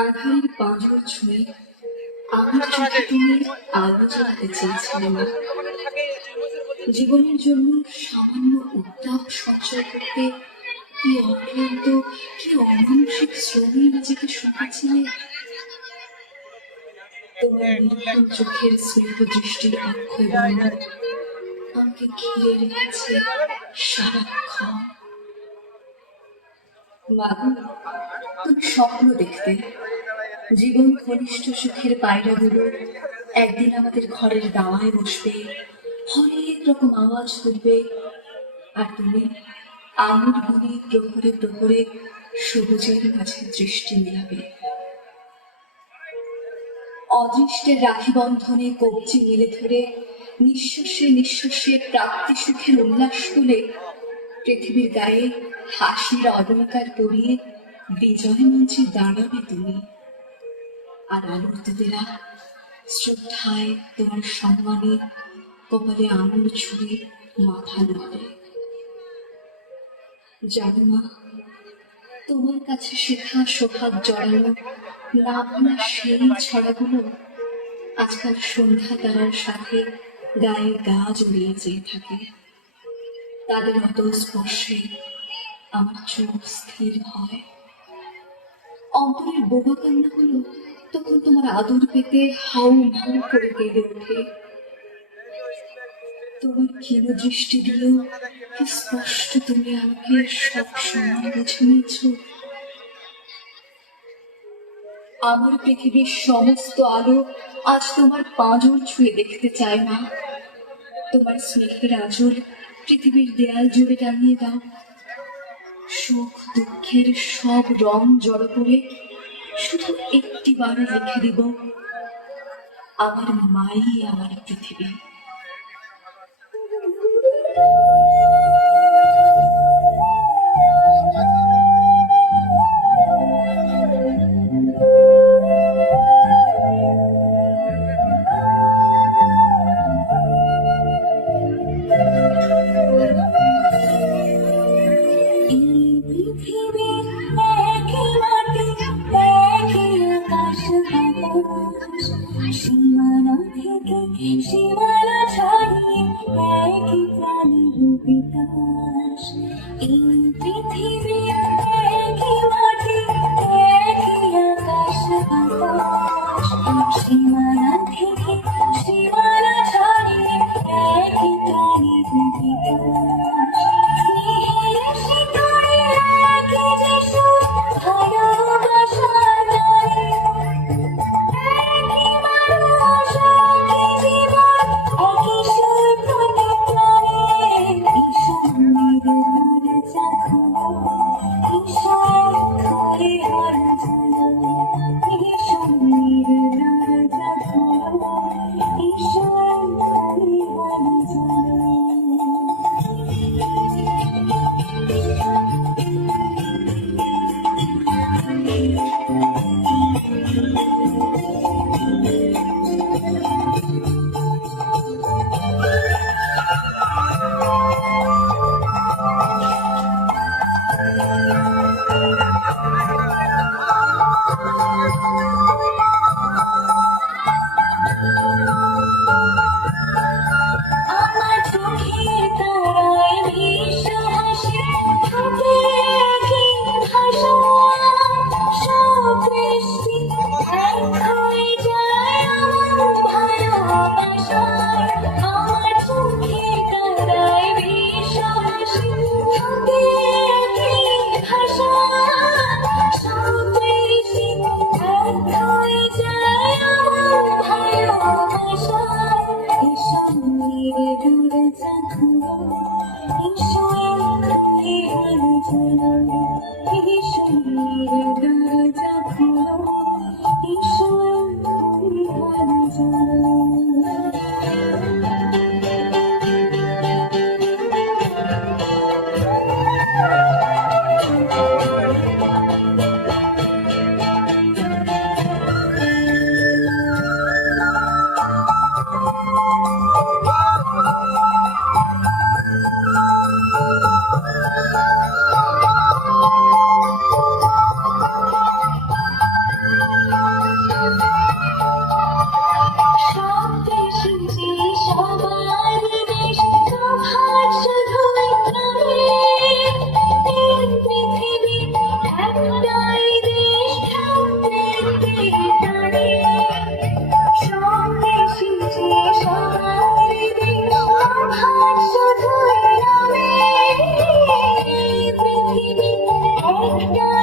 আধারের পাঁজর ছুঁয়ে আমার চোখে তুমি আলো জ্বালাতে চেয়েছিলে মা। জীবনের জন্য সামান্য উত্তাপ সঞ্চয় করতে কি অক্লান্ত, কি অমানসিক শ্রমে নিজেকে শুকাচ্ছিলে। তোমার নির্মল চোখের স্নেহ দৃষ্টির অক্ষয় বর্ণন আমাকে ঘিরে রেখেছে সারাক্ষণ। মাগো, তুমি স্বপ্ন দেখতে জীবন ঘনিষ্ঠ সুখের পায়রাগুলো একদিন আমাদের ঘরের দাওয়ায় বসবে, হরেক রকম আওয়াজ তুলবে, আর তুমি আঙুর গুলি প্রহরে প্রহরে সবুজের মাঝে দৃষ্টি মেলাবে। অদৃষ্টের রাখি বন্ধনে কবজি মেলে ধরে নিঃশ্বাসে নিঃশ্বাসে প্রাপ্তি সুখের উল্লাস তুলে পৃথিবীর গায়ে হাসির অলঙ্কার পরিয়ে বিজয় মঞ্চে দাঁড়াবে তুমি। আর আলোর দুধেরা শ্রদ্ধায় তোমার সম্মানে কপালে আঙুল ছুঁড়ে মাথা নাড়ে। জানো মা, তোমার কাছে শেখা সোহাগ জড়ানো না ভোলা সেই ছড়াগুলো আজকাল সন্ধ্যা তারার সাথে গায়ে গা জড়িয়ে যেয়ে থাকে। তাদের মতো স্পর্শে আমার চোখ স্থির হয়। অন্তরের বোবা কান্নাগুলো তখন তোমার আদর পেতে হাউ মাউ করে কেঁদে ওঠে। তোমার ক্ষীণ দৃষ্টি দিলেও কি স্পষ্ট তুমি আমাকে সব সময় বুঝে নিয়েছ। আমার পৃথিবীর সমস্ত আলো আজ তোমার পাঁজর ছুঁয়ে দেখতে চায় না। তোমার স্নেহের আঁচল পৃথিবীর দেয়াল জুড়ে টানিয়ে দাও। সুখ দুঃখের সব রং জড়ো করে শুধু একটি বারে লিখে দিব, আমার মাই আমার পৃথিবী। সীমানা থেকে সীমানা ছাড়িয়ে একই প্রাণীর বিকাশ। এই পৃথিবী একই মাটি একই আকাশ বাতাস। সীমানা থেকে সীমানা ছাড়িয়ে একই প্রাণীর বিকাশ। স্নেহের শিকড়ে একই যিশু ভালোবাসা Thank you. ডালে